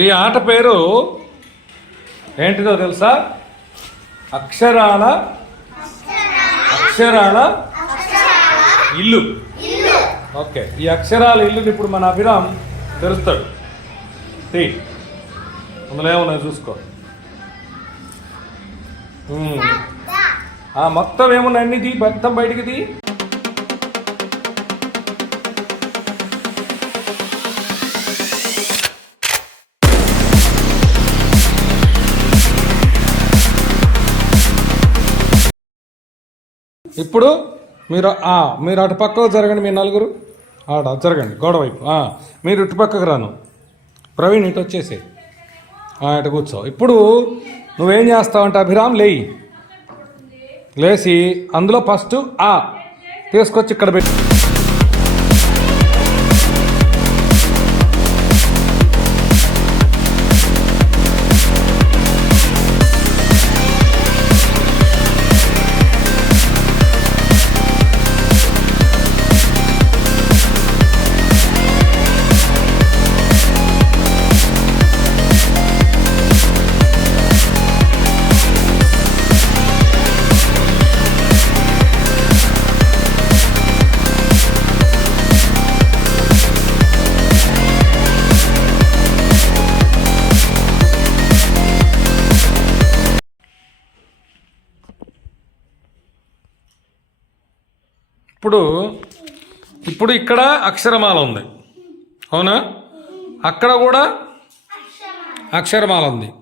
ఈ ఆట పేరు ఏంటిదో తెలుసా? అక్షరాల అక్షరాల ఇల్లు. ఓకే ఈ అక్షరాల ఇల్లుని ఇప్పుడు మన అభిరామ్ తెలుస్తాడు తీ. అందులో ఏమున్నాయి చూసుకో. ఆ మొత్తం ఏమున్నాయి అన్ని తీ? మొత్తం బయటికి తీ. ఇప్పుడు మీరు మీరు అటు పక్కకు జరగండి మీ నలుగురు. ఆడ జరగండి గోడ వైపు. మీరు ఇటు పక్కకు రాను. ప్రవీణ్ ఇటు వచ్చేసి ఇటు కూర్చో. ఇప్పుడు నువ్వేం చేస్తావంటే అభిరామ్ లేయి. లేచి అందులో ఫస్ట్ ఆ తీసుకొచ్చి ఇక్కడ పెట్టి. ఇప్పుడు ఇప్పుడు ఇక్కడ అక్షరమాల ఉంది. అవునా? అక్కడ కూడా అక్షరమాల ఉంది.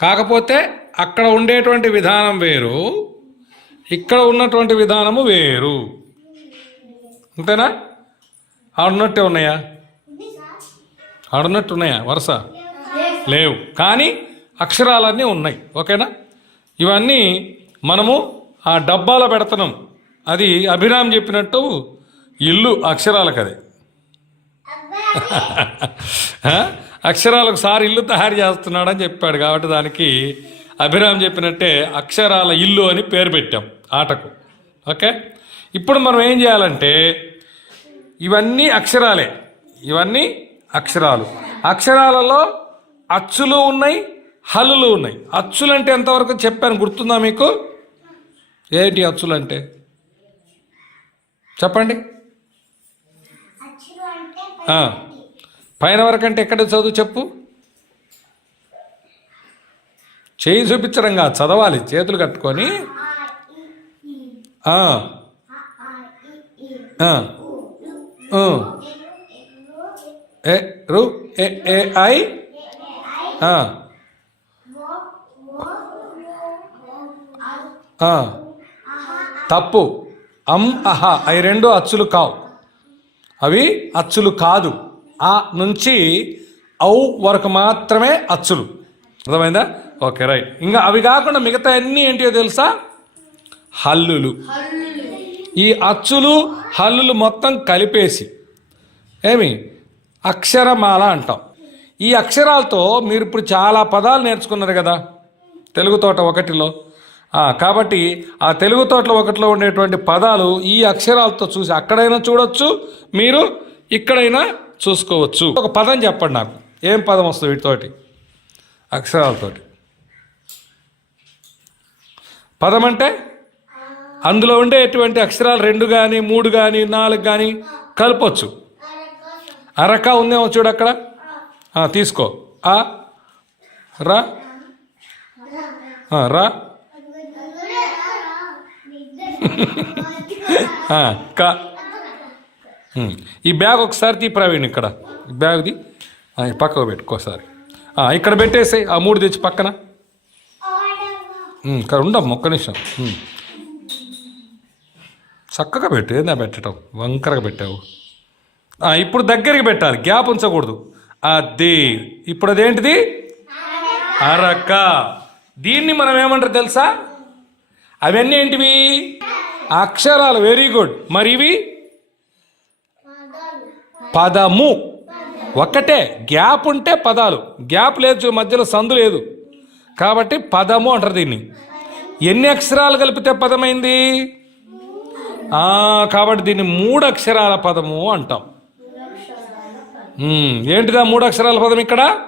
కాకపోతే అక్కడ ఉండేటువంటి విధానం వేరు ఇక్కడ ఉన్నటువంటి విధానము వేరు. అంతేనా? ఆడున్నట్టే ఉన్నాయా? ఆడున్నట్టు ఉన్నాయా? వరుస? లేవు. కానీ అక్షరాలన్నీ ఉన్నాయి. ఓకేనా? ఇవన్నీ మనము ఆ డబ్బాలో పెడుతున్నాం. అది అభిరామ్ చెప్పినట్టు ఇల్లు అక్షరాలకు అది? అక్షరాలకు సార్ ఇల్లు తయారు చేస్తున్నాడని చెప్పాడు కాబట్టి దానికి అభిరామ్ చెప్పినట్టే అక్షరాల ఇల్లు అని పేరు పెట్టాం ఆటకు. ఓకే? ఇప్పుడు మనం ఏం చేయాలంటే ఇవన్నీ అక్షరాలే. ఇవన్నీ అక్షరాలు. అక్షరాలలో అచ్చులు ఉన్నాయి హల్లులు ఉన్నాయి. అచ్చులు అంటే ఎంతవరకు చెప్పాను గుర్తుందా మీకు? ఏంటి అచ్చులు అంటే చెప్పండి. పైన వరకంటే ఎక్కడ చదువు చెప్పు చేయి చూపించడం కాదు చదవాలి చేతులు కట్టుకొని. ఏ రు ఏ ఏ ఐ. తప్పు అమ్ అహ అవి రెండు అచ్చులు కావు. అవి అచ్చులు కాదు. ఆ నుంచి ఔ వరకు మాత్రమే అచ్చులు. అర్థమైందా? Okay right. ఇంకా అవి కాకుండా మిగతా అన్నీ ఏంటియో తెలుసా? హల్లులు. ఈ అచ్చులు హల్లులు మొత్తం కలిపేసి ఏమి? అక్షరమాల అంటాం. ఈ అక్షరాలతో మీరు ఇప్పుడు చాలా పదాలు నేర్చుకున్నారు కదా? తెలుగు తోట ఒకటిలో. కాబట్టి ఆ తెలుగు తోటలో ఒకటిలో ఉండేటువంటి పదాలు ఈ అక్షరాలతో చూసి అక్కడైనా చూడొచ్చు మీరు ఇక్కడైనా చూసుకోవచ్చు. ఒక పదం చెప్పండి నాకు. ఏం పదం వస్తుంది వీటితోటి? అక్షరాలతోటి. పదం అంటే? అందులో ఉండేటువంటి అక్షరాలు రెండు కానీ మూడు కానీ నాలుగు కానీ కలపొచ్చు. అరక ఉందేమో చూడు అక్కడ. తీసుకో. ఆ రా. రా. కా. ఈ బ్యాగ్ ఒకసారి తీ ప్రవీణ్ ఇక్కడ. ఈ బ్యాగ్ది పక్కకు పెట్టుకోసారి ఇక్కడ పెట్టేసాయి. ఆ మూడు తెచ్చి పక్కన. ఇక్కడ ఉండమ్మ ఒక్క నిమిషం. చక్కగా పెట్టు ఏందా పెట్టడం? వంకరగా పెట్టావు. ఇప్పుడు దగ్గరికి పెట్టాలి గ్యాప్ ఉంచకూడదు. అది ఇప్పుడు అదేంటిది? అరక. దీన్ని మనం ఏమంటారు తెలుసా? అవన్నీ ఏంటివి? అక్షరాలు వెరీ గుడ్. మరి ఇవి? పదము. ఒక్కటే గ్యాప్ ఉంటే పదాలు. గ్యాప్ లేదు మధ్యలో సందు లేదు. కాబట్టి పదము అంటారు దీన్ని. ఎన్ని అక్షరాలు కలిపితే పదమైంది? కాబట్టి దీన్ని మూడు అక్షరాల పదము అంటాం. ఏంటిదా మూడు అక్షరాల పదం ఇక్కడ?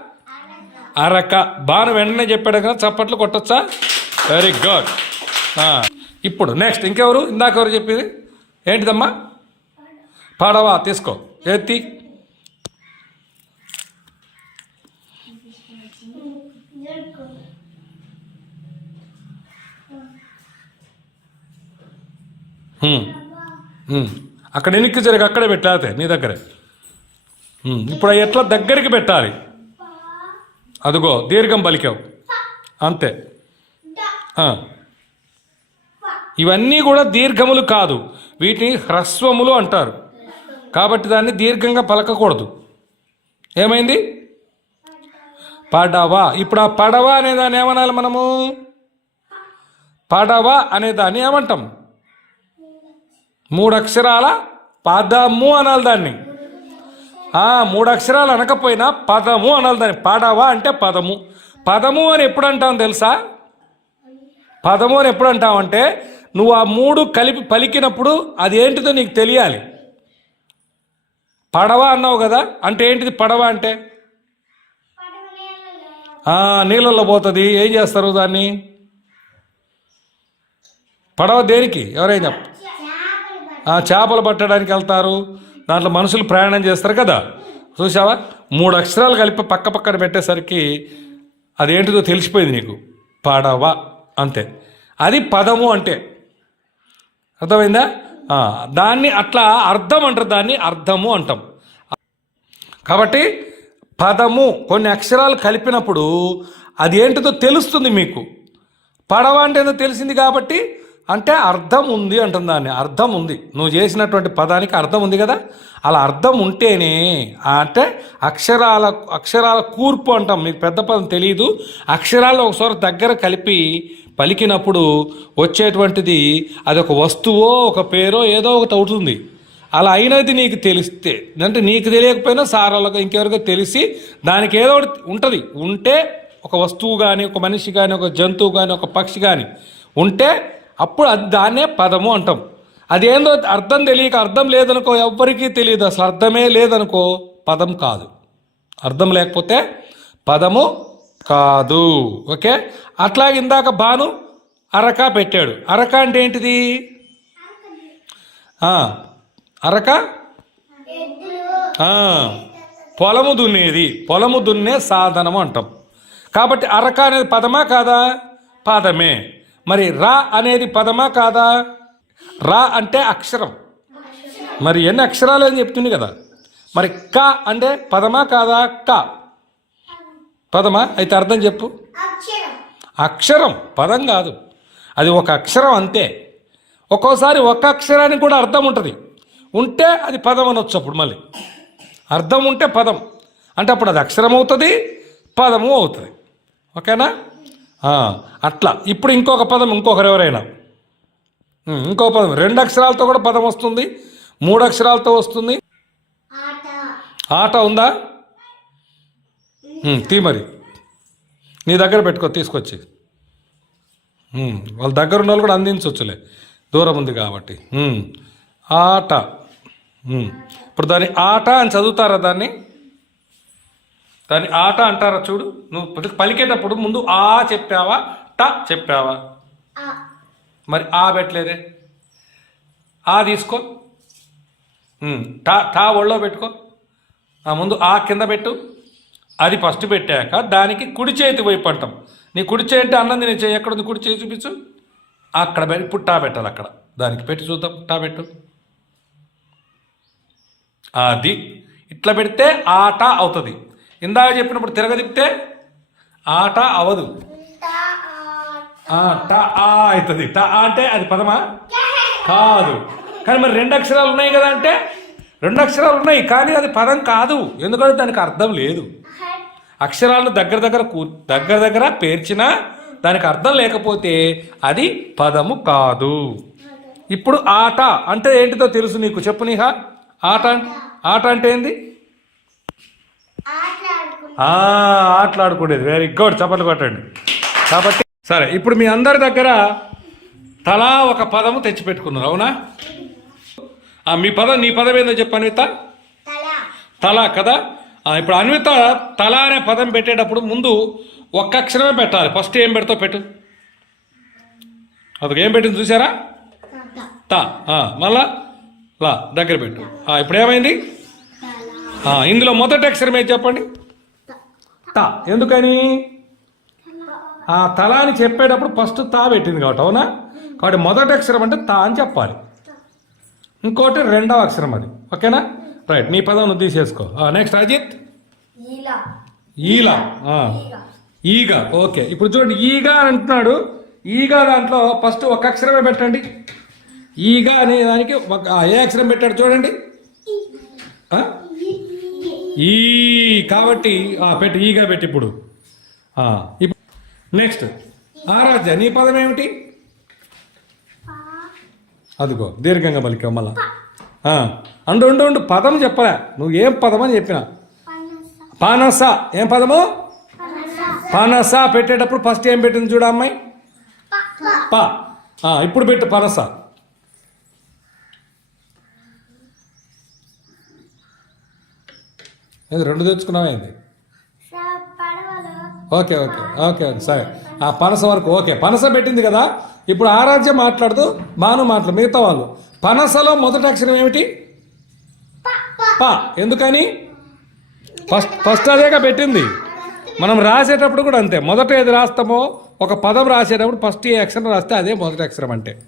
అరక. బాను వెంటనే చెప్పాడు కదా చప్పట్లు కొట్టొచ్చా? వెరీ గుడ్ ఇప్పుడు నెక్స్ట్ ఇంకెవరు? ఇందాక ఎవరు చెప్పింది? ఏంటిదమ్మా? పడవా తీసుకో. ఎత్తి అక్కడ ఎన్నిక జరిగి అక్కడే పెట్టాతే నీ దగ్గరే. ఇప్పుడు ఎట్లా దగ్గరికి పెట్టాలి? అదిగో దీర్ఘం పలికావు అంతే. ఆ. ఇవన్నీ కూడా దీర్ఘములు కాదు. వీటిని హ్రస్వములు అంటారు. కాబట్టి దాన్ని దీర్ఘంగా పలకకూడదు. ఏమైంది? పడవ. ఇప్పుడు ఆ పడవ అనే దాన్ని ఏమనాలి మనము? పడవ అనే దాన్ని ఏమంటాం? మూడు అక్షరాల పదము అనాలి దాన్ని. మూడు అక్షరాలు అనకపోయినా పదము అనాలి దాన్ని. పడవ అంటే పదము. పదము అని ఎప్పుడు అంటాం తెలుసా? పదము అని ఎప్పుడు అంటావంటే నువ్వు ఆ మూడు కలిపి పలికినప్పుడు అది ఏంటిదో నీకు తెలియాలి. పడవ అన్నావు కదా అంటే ఏంటిది పడవ అంటే? నీళ్ళల్లో పోతుంది. ఏం చేస్తారు దాన్ని? పడవ దేనికి? ఎవరైనా చెప్ప ఆ, చేపలు పట్టడానికి వెళ్తారు. దాంట్లో మనుషులు ప్రయాణం చేస్తారు కదా. చూసావా మూడు అక్షరాలు కలిపి పక్క పక్కన పెట్టేసరికి అదేంటిదో తెలిసిపోయింది నీకు. పడవ అంతే. అది పదము అంటే. అర్థమైందా? దాన్ని అట్లా అర్థం అంటారు దాన్ని అర్థము అంటాం. కాబట్టి పదము కొన్ని అక్షరాలు కలిపినప్పుడు అది ఏంటిదో తెలుస్తుంది మీకు. పడవ అంటే ఏదో తెలిసింది కాబట్టి అంటే అర్థం ఉంది అంటుంది దాన్ని. అర్థం ఉంది. నువ్వు చేసినటువంటి పదానికి అర్థం ఉంది కదా? అలా అర్థం ఉంటేనే అంటే అక్షరాల అక్షరాల కూర్పు అంటాం. మీకు పెద్ద పదం తెలియదు అక్షరాలు ఒకసారి దగ్గర కలిపి పలికినప్పుడు వచ్చేటువంటిది అది ఒక వస్తువో ఒక పేరో ఏదో ఒకటి అవుతుంది. అలా అయినది నీకు తెలిస్తే అంటే నీకు తెలియకపోయినా సారాలకు ఇంకెవరికో తెలిసి దానికి ఏదో ఒకటి ఉంటుంది. ఉంటే ఒక వస్తువు కానీ ఒక మనిషి కానీ ఒక జంతువు కానీ ఒక పక్షి కానీ ఉంటే అప్పుడు అది దాన్నే పదము అంటాం. అదేందో అర్థం తెలియక అర్థం లేదనుకో ఎవ్వరికీ తెలియదు అసలు అర్థమే లేదనుకో పదం కాదు. అర్థం లేకపోతే పదము కాదు. ఓకే? అట్లాగే ఇందాక బాను అరక పెట్టాడు. అరక అంటే ఏంటిది? అరక? పొలము దున్నేది. పొలము దున్నే సాధనం అంటాం. కాబట్టి అరక అనేది పదమా కాదా? పదమే. మరి రా అనేది పదమా కాదా? రా అంటే అక్షరం. మరి ఎన్ని అక్షరాలు అని చెప్తుంది కదా. మరి క అంటే పదమా కాదా? క. పదమా? అయితే అర్థం చెప్పు. అక్షరం. పదం కాదు. అది ఒక అక్షరం అంతే. ఒక్కోసారి ఒక అక్షరానికి కూడా అర్థం ఉంటుంది. ఉంటే అది పదం అనొచ్చు అప్పుడు మళ్ళీ. అర్థం ఉంటే పదం. అంటే అప్పుడు అది అక్షరం అవుతుంది పదము అవుతుంది. ఓకేనా? అట్లా. ఇప్పుడు ఇంకొక పదం ఇంకొకరు ఎవరైనా? ఇంకో పదం. రెండు అక్షరాలతో కూడా పదం వస్తుంది మూడు అక్షరాలతో వస్తుంది. ఆట ఉందా? తీ మరి. నీ దగ్గర పెట్టుకో తీసుకొచ్చి. వాళ్ళ దగ్గర ఉన్న వాళ్ళు కూడా అందించవచ్చులే దూరం ఉంది కాబట్టి. ఆట. ఇప్పుడు దాన్ని ఆట అని చదువుతారా దాన్ని? దాన్ని ఆట అంటారా చూడు. నువ్వు పలికేటప్పుడు ముందు ఆ చెప్పావా ట చెప్పావా? మరి ఆ పెట్టలేదే. ఆ తీసుకో. టా టా ఒళ్ళో పెట్టుకో. ఆ ముందు ఆ కింద పెట్టు. అది ఫస్ట్ పెట్టాక దానికి కుడి చేతి వైపు అంటాం నీ కుడి చేయి అంటే అన్నం తినే చేయి ఎక్కడుంది కుడి చేయి చూపించు. అక్కడ పెట్టి ఇప్పుడు టా పెట్టాలి అక్కడ. దానికి పెట్టి చూద్దాం. టా పెట్టు. అది. ఇట్లా పెడితే ఆట అవుతుంది. ఇందాక చెప్పినప్పుడు తిరగదిప్తే ఆట అవదు. ట ఆ అవుతుంది. ట అంటే అది పదమా? కాదు. కానీ మరి రెండు అక్షరాలు ఉన్నాయి కదా అంటే రెండు అక్షరాలు ఉన్నాయి. కానీ అది పదం కాదు. ఎందుకంటే దానికి అర్థం లేదు. అక్షరాలను దగ్గర దగ్గర కూ దగ్గర దగ్గర పేర్చినా దానికి అర్థం లేకపోతే అది పదము కాదు. ఇప్పుడు ఆట అంటే ఏంటిదో తెలుసు నీకు? చెప్పు నీహా. ఆట ఆట అంటే ఏంది? ఆటలాడుకునేది. వెరీ గుడ్ చప్పట్లు కొట్టండి. కాబట్టి సరే ఇప్పుడు మీ అందరి దగ్గర తలా ఒక పదము తెచ్చిపెట్టుకున్నారు. అవునా? ఆ, మీ పదం నీ పదం ఏందో చెప్పు అన్విత తల కదా? ఇప్పుడు అన్విత తల అనే పదం పెట్టేటప్పుడు ముందు ఒక్క అక్షరమే పెట్టాలి. ఫస్ట్ ఏం పెడతావు పెట్టు. అదొక ఏం పెట్టింది చూసారా తా. మళ్ళా లా దగ్గర పెట్టు. ఇప్పుడు ఏమైంది? ఇందులో మొదటి అక్షరం ఏది చెప్పండి? తా. ఎందుకని? ఆ తల అని చెప్పేటప్పుడు ఫస్ట్ తా పెట్టింది కాబట్టి అవునా? కాబట్టి మొదటి అక్షరం అంటే తా అని చెప్పాలి. ఇంకోటి రెండవ అక్షరం అది. ఓకేనా? రైట్ నీ పదం నువ్వు తీసేసుకో. నెక్స్ట్ అజిత్? ఈల. ఈగ. ఓకే. ఇప్పుడు చూడండి ఈగ అని అంటున్నాడు. ఈగ దాంట్లో ఫస్ట్ ఒక అక్షరమే పెట్టండి. ఈగ అనే దానికి ఒక ఏ అక్షరం పెట్టాడు చూడండి? ఈ కాబట్టి పెట్టు ఈగ పెట్టి ఇప్పుడు. నెక్స్ట్ ఆరాధ్య నీ పదం ఏమిటి? అదిగో దీర్ఘంగా పలికావు మళ్ళా. అండు ఉండు ఉండు పదం చెప్పలే. నువ్వు ఏం పదం అని చెప్పిన? పానస. ఏం పదము? పనస. పెట్టేటప్పుడు ఫస్ట్ ఏం పెట్టింది చూడ అమ్మాయి? పా. ఇప్పుడు పెట్టు పనస. ఏది రెండు తెచ్చుకున్నావా ఏంది? ఓకే ఓకే ఓకే ఓకే సరే. ఆ పనస వరకు ఓకే పనస పెట్టింది కదా? ఇప్పుడు ఆరాధ్య మాట్లాడుతూ బాను మాట్లాడు మిగతా వాళ్ళు. పనసలో మొదటి అక్షరం ఏమిటి? పా. ఎందుకని? ఫస్ట్ ఫస్ట్ అదేగా పెట్టింది. మనం రాసేటప్పుడు కూడా అంతే. మొదట ఏది రాస్తామో ఒక పదం రాసేటప్పుడు ఫస్ట్ ఏ అక్షరం రాస్తే అదే మొదటి అక్షరం అంటే.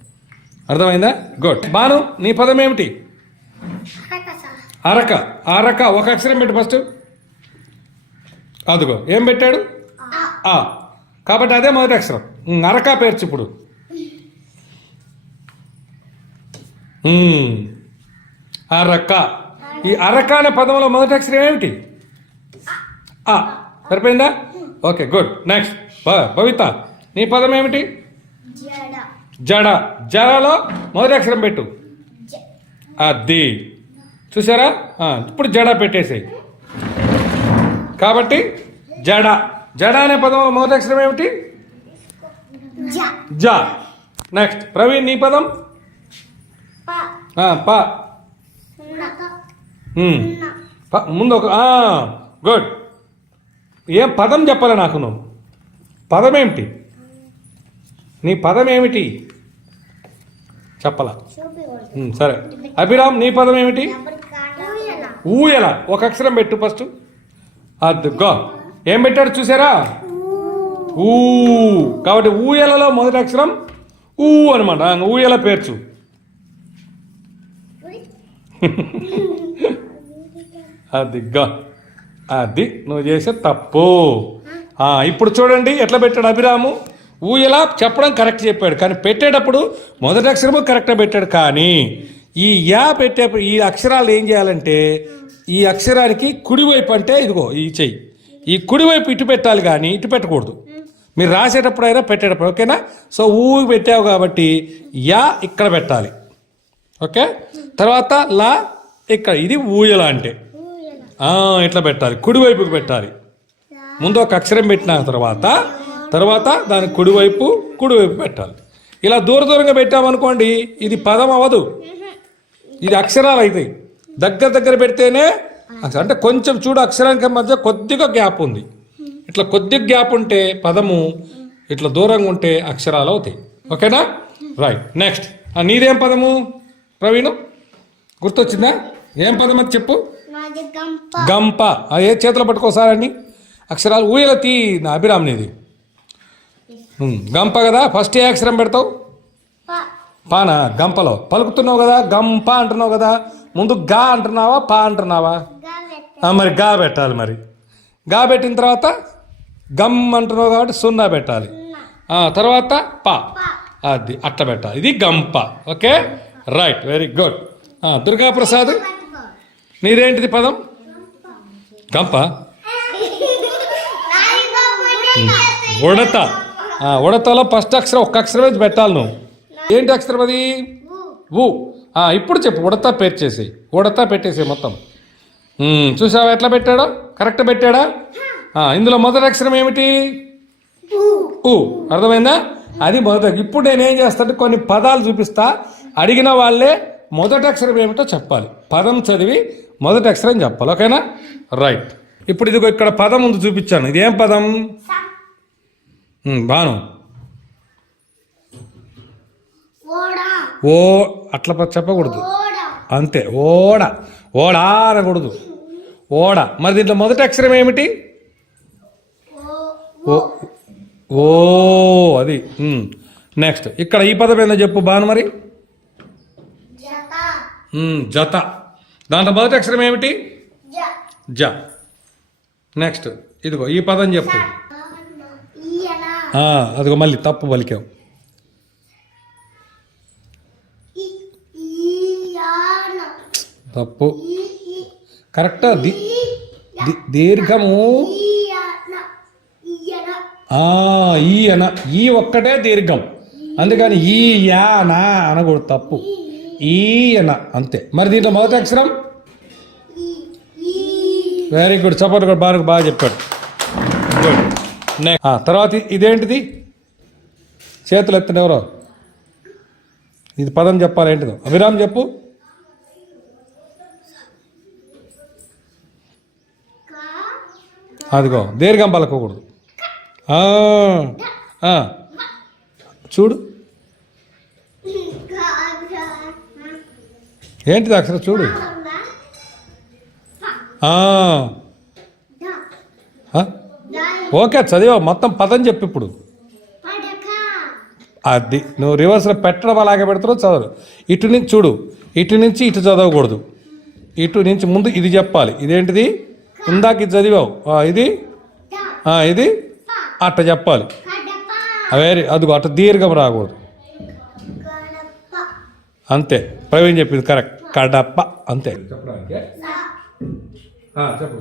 అర్థమైందా? గుడ్. బాను నీ పదం ఏమిటి? అరక. అరక. ఒక అక్షరం పెట్టు ఫస్ట్. అదిగో ఏం పెట్టాడు? ఆ. కాబట్టి అదే మొదటి అక్షరం. అరక పేర్చు ఇప్పుడు. అరక. ఈ అరక అనే పదంలో మొదటి అక్షరం ఏమిటి? ఆ. సరిపోయిందా? Okay good. నెక్స్ట్. భవిత. నీ పదం ఏమిటి? జడ. జడలో మొదటి అక్షరం పెట్టు. అది చూసారా? ఇప్పుడు జడ పెట్టేసేయి. కాబట్టి జడ. జడ అనే పదం మొదటి అక్షరం ఏమిటి? జ. నెక్స్ట్ ప్రవీణ్ నీ పదం? ప. ముందు ఒక గుడ్ ఏం పదం చెప్పాలి నాకు నువ్వు? పదం ఏమిటి? నీ పదం ఏమిటి? చెప్పలా? సరే. అభిరామ్ నీ పదం ఏమిటి? ఊయల ఒక అక్షరం పెట్టు ఫస్ట్. అద్దుగో ఏం పెట్టాడు చూసారా? ఊ. కాబట్టి ఊయలలో మొదటి అక్షరం ఊ అనమాట ఊయల పేర్చు అదిగ్గా అది నువ్వు చేసే తప్పు. ఇప్పుడు చూడండి ఎట్లా పెట్టాడు అభిరాము? ఊయల చెప్పడం కరెక్ట్ చెప్పాడు. కానీ పెట్టేటప్పుడు మొదటి అక్షరము కరెక్ట్గా పెట్టాడు. కానీ ఈ యా పెట్టే ఈ అక్షరాలు ఏం చేయాలంటే ఈ అక్షరానికి కుడివైపు అంటే ఇదిగో ఈ చెయ్యి. ఈ కుడివైపు ఇటు పెట్టాలి కానీ ఇటు పెట్టకూడదు. మీరు రాసేటప్పుడు అయినా పెట్టేటప్పుడు ఓకేనా? సో ఊ పెట్టావు కాబట్టి యా ఇక్కడ పెట్టాలి. ఓకే? తర్వాత లా ఇక్కడ. ఇది ఊయల అంటే. ఇట్లా పెట్టాలి. కుడివైపుకి పెట్టాలి. ముందు ఒక అక్షరం పెట్టిన తర్వాత తర్వాత దాని కుడివైపు కుడివైపు పెట్టాలి. ఇలా దూర దూరంగా పెట్టామనుకోండి ఇది పదం అవ్వదు. ఇది అక్షరాలు అవుతాయి దగ్గర దగ్గర పెడితేనే అంటే కొంచెం చూడు అక్షరానికి మధ్య కొద్దిగా గ్యాప్ ఉంది. ఇట్లా కొద్దిగా గ్యాప్ ఉంటే పదము ఇట్లా దూరంగా ఉంటే అక్షరాలు అవుతాయి. ఓకేనా? రైట్ నెక్స్ట్ నీదేం పదము ప్రవీణు? గుర్తొచ్చిందా? ఏం పదం అది చెప్పు? గంప. ఆ ఏ చేతిలో పట్టుకోసారని అక్షరాలు ఊయల తీ నా అభిరామ్నిది గంప కదా? ఫస్ట్ ఏ అక్షరం పెడతావు? పానా? గంపలో. పలుకుతున్నావు కదా? గంప అంటున్నావు కదా? ముందు గా అంటున్నావా? పా అంటున్నావా? మరి గా పెట్టాలి మరి. గా పెట్టిన తర్వాత గమ్ అంటున్నావు కాబట్టి సున్నా పెట్టాలి. తర్వాత పా. అది అట్ట పెట్టాలి. ఇది గంప okay? Right. Very good. Durga Prasad నీదేంటిది పదం? గంప ఉడత. ఉడతలో ఫస్ట్ అక్షరం ఒక్క అక్షరం వేసి పెట్టాలి నువ్వు. ఏంటి అక్షరం అది? ఊ. ఆ, ఇప్పుడు చెప్పు. ఉడత పేర్చేసి ఉడత పెట్టేసి మొత్తం. చూసావా ఎట్లా పెట్టాడో? కరెక్ట్ పెట్టాడా? ఇందులో మొదటి అక్షరం ఏమిటి? ఊ. అర్థమైందా? అది మొదట. ఇప్పుడు నేనేం చేస్తానంటే కొన్ని పదాలు చూపిస్తా. అడిగిన వాళ్ళే మొదటి అక్షరం ఏమిటో చెప్పాలి. పదం చదివి మొదటి అక్షరం చెప్పాలి. ఓకేనా? రైట్. ఇప్పుడు ఇదిగో ఇక్కడ పదం ముందు చూపించాను. ఇదేం పదం? బాను ఓ అట్లా చెప్పకూడదు. అంతే. ఓడ. ఓడా అనకూడదు ఓడ. మరి దీంట్లో మొదటి అక్షరం ఏమిటి? ఓ. ఓ అది. నెక్స్ట్ ఇక్కడ ఈ పదం ఏందో చెప్పు బాను మరి. జత. దాంట్లో మొదటి అక్షరం ఏమిటి? జ. నెక్స్ట్ ఇదిగో ఈ పదం చెప్పు. అదిగో మళ్ళీ తప్పు పలికావు. తప్పు. కరెక్ట్? ది దీర్ఘము. ఆ, ఈ ఈ ఒక్కటే దీర్ఘం. అందుకని ఈ అనకూడదు తప్పు. ఈయన అంతే. మరి దీంట్లో మొదటి అక్షరం? వెరీ గుడ్ సపోర్ట్ కూడా బాగా బాగా చెప్పాడు. గుడ్ నెక్స్ట్ తర్వాత ఇదేంటిది? చేతులు ఎత్తండి ఎవరో? ఇది పదం చెప్పాలి ఏంటిదో? అభిరామ్ చెప్పు. అదిగో దీర్ఘం పలకకూడదు. చూడు. ఏంటిది అక్షరం? చూడు. ఓకే చదివా మొత్తం పదం చెప్పు ఇప్పుడు. అది నువ్వు రివర్స్లో పెట్టడం అలాగే పెడతారో చదవరు. ఇటు నుంచి చూడు ఇటు నుంచి ఇటు చదవకూడదు. ఇటు నుంచి ముందు ఇది చెప్పాలి. ఇదేంటిది? ఇందాక ఇది చదివావు. ఇది? ఇది? అట్ట చెప్పాలి. వేరే అదిగో అట్ట దీర్ఘం రాకూడదు. అంతే. ప్రవీణ్ చెప్పింది కరెక్ట్. కడప. అంతే. చెప్పు.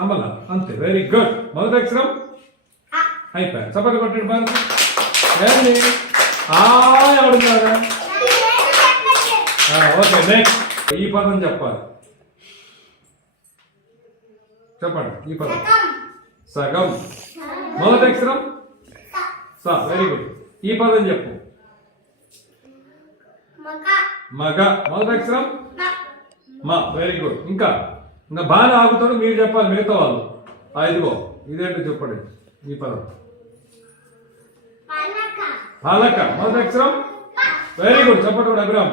అమల. అంతే. వెరీ గుడ్ మొదటి అక్షరం? అయిపోయాయి చప్పట్లు కొట్టండి బాగా ఏంది ఓకే నెక్స్ట్ ఈ పదం చెప్పాలి. చెప్పండి ఈ పదం. సగం. మొదటి అక్షరం? స. వెరీ గుడ్ ఈ పదం చెప్పు. మగ. మొదటి అక్షరం? మా. వెరీ గుడ్ ఇంకా ఇంకా బాగా ఆగుతాడు మీరు చెప్పాలి మిగతా వాళ్ళు. ఆ, ఇదిగో ఇదేంటో చెప్పండి ఈ పదం. పాలక. మొదటి అక్షరం? వెరీ గుడ్ చెప్పండి కూడా అభిరామ్.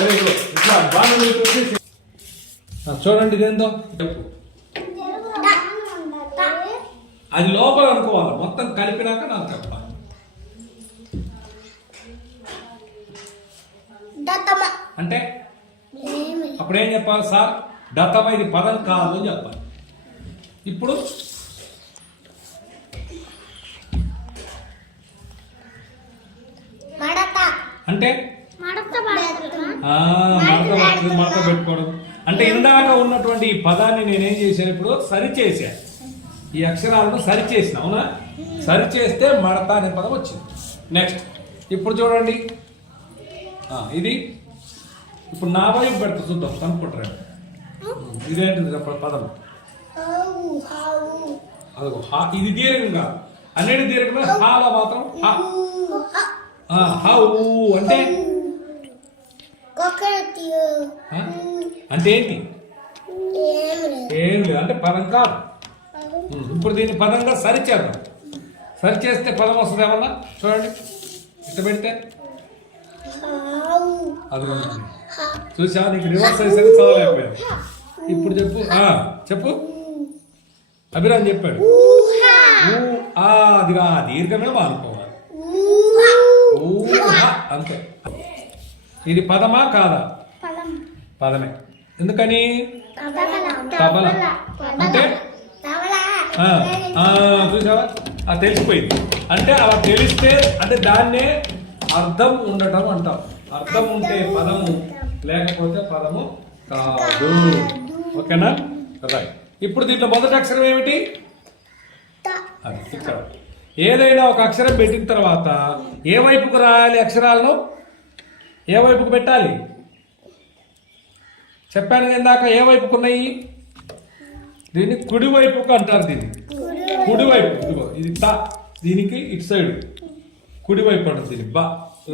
వెరీ గుడ్ ఇట్లా బాగా చూడండి ఇదేందో. చెప్పు. అది లోపల అనుకోవాలి. మొత్తం కలిపినాక నాకు చెప్పాలి. అంటే? అప్పుడు ఏం చెప్పాలి సార్? దత్తమ ఇది పదం కాదు అని చెప్పాలి. ఇప్పుడు? అంటే? మడత పట్టుకుని మడత పెట్టుకోవడం. అంటే ఇందాక ఉన్నటువంటి ఈ పదాన్ని నేనేం చేశాను ఇప్పుడు? సరిచేసా ఈ అక్షరాలను సరిచేసిన అవునా? సరిచేస్తే మడత అనే పదం వచ్చింది. నెక్స్ట్ ఇప్పుడు చూడండి. ఇది. ఇప్పుడు నా వైపు పెడతా చూద్దాం. కనుక్కుంటారు ఇదేంటిది? పదం. అదిగో హా ఇది దీర్ఘంగా అన్నిటి దీర్ఘంగా హాలో మాత్రం హౌ అంటే అంటే ఏంటి? ఏం లేదు అంటే పదం కాదు. ఇప్పుడు దీన్ని పదంగా సరిచేద్దాం. సరి చేస్తే పదం వస్తుంది ఏమన్నా? చూడండి. ఇట్ట పెడితే. అదిగో చూసా నీకు రివర్స్ అయ్యేసరికి చదవలేకపోయావు ఇప్పుడు చెప్పు. ఆ, చెప్పు. అభిరామ్ చెప్పాడు. అదిగా దీర్ఘమే ఊహ. అంతే. ఇది పదమా కాదా? పదమే. ఎందుకని? తబల. అంటే? చూసావా? అది తెలిసిపోయింది. అంటే అలా తెలిస్తే అంటే దాన్నే అర్థం ఉండటం అంటాం. అర్థం ఉంటే పదము లేకపోతే పదము కాదు. ఓకేనా? రైట్. ఇప్పుడు దీంట్లో మొదటి అక్షరం ఏమిటి? అది ఇక్కడ. ఏదైనా ఒక అక్షరం పెట్టిన తర్వాత ఏ వైపుకు రాయాలి అక్షరాలను? ఏ వైపుకు పెట్టాలి? చెప్పాను ఇందాక ఏ వైపుకు ఉన్నాయి? దీన్ని కుడివైపుకు అంటారు దీన్ని. కుడివైపు ఇదిగో ఇది త దీనికి ఇటు సైడ్. కుడివైపు అంటుంది అంటారు దీన్ని. బ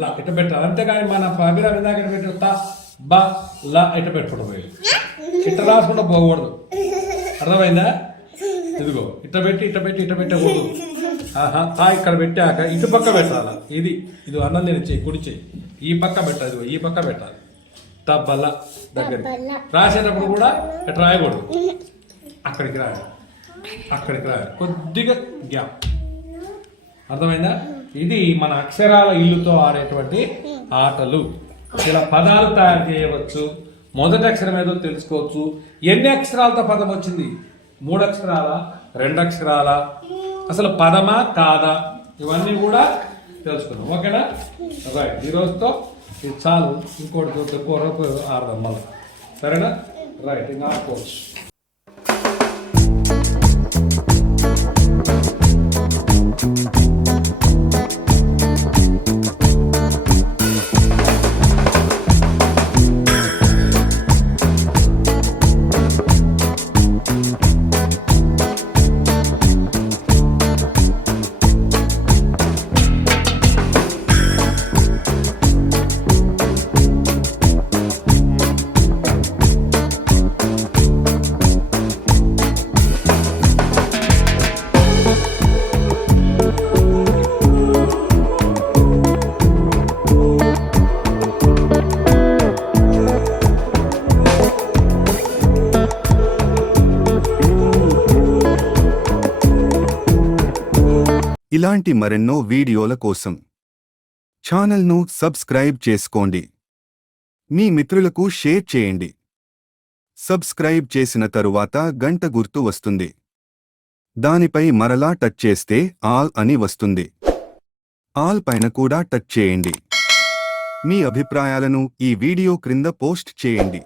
ల ఇట పెట్టాలి? అంతేగాని మన అభిరామి దాకా ఇట పెట్టారు? త బ ల ఇట పెట్టుకోవడం వీళ్ళు. ఇట్ట రాసుకుంటూ పోకూడదు. అర్థమైందా? ఇదిగో ఇట్ట పెట్టి ఇట్ట పెట్టి ఇట్ట పెట్టకూడదు. తా ఇక్కడ పెట్టాక ఇటు పక్క పెట్టాలి? ఇది ఇది అన్నం తిని చెయ్యి కుడి చెయ్యి. ఈ పక్క పెట్టాలి ఈ పక్క పెట్టాలి. తబ్బల దగ్గర రాసేటప్పుడు కూడా ఇట్లా రాయకూడదు. అక్కడికి రాయాలి అక్కడికి రాయాలి కొద్దిగా గ్యాప్. అర్థమైందా? ఇది మన అక్షరాల ఇల్లుతో ఆడేటువంటి ఆటలు. ఇలా పదాలు తయారు చేయవచ్చు. మొదటి అక్షరం ఏదో తెలుసుకోవచ్చు. ఎన్ని అక్షరాలతో పదం వచ్చింది? మూడు అక్షరాల? రెండు అక్షరాల? అసలు పదమా కాదా? ఇవన్నీ కూడా తెలుసుకున్నాం ఓకేనా? రైట్. ఈ రోజుతో ఇది చాలు. ఇంకోటి చూస్తే కూరకు ఆడదాం మళ్ళీ. సరేనా? రైట్. ఇంకా ఆడుకోవచ్చు. ఇలాంటి మరెన్నో వీడియోల కోసం ఛానల్ను సబ్స్క్రైబ్ చేసుకోండి. మీ మిత్రులకు షేర్ చేయండి. సబ్స్క్రైబ్ చేసిన తరువాత గంట గుర్తు వస్తుంది. దానిపై మరలా టచ్ చేస్తే ఆల్ అని వస్తుంది. ఆల్ పైన కూడా టచ్ చేయండి. మీ అభిప్రాయాలను ఈ వీడియో క్రింద పోస్ట్ చేయండి.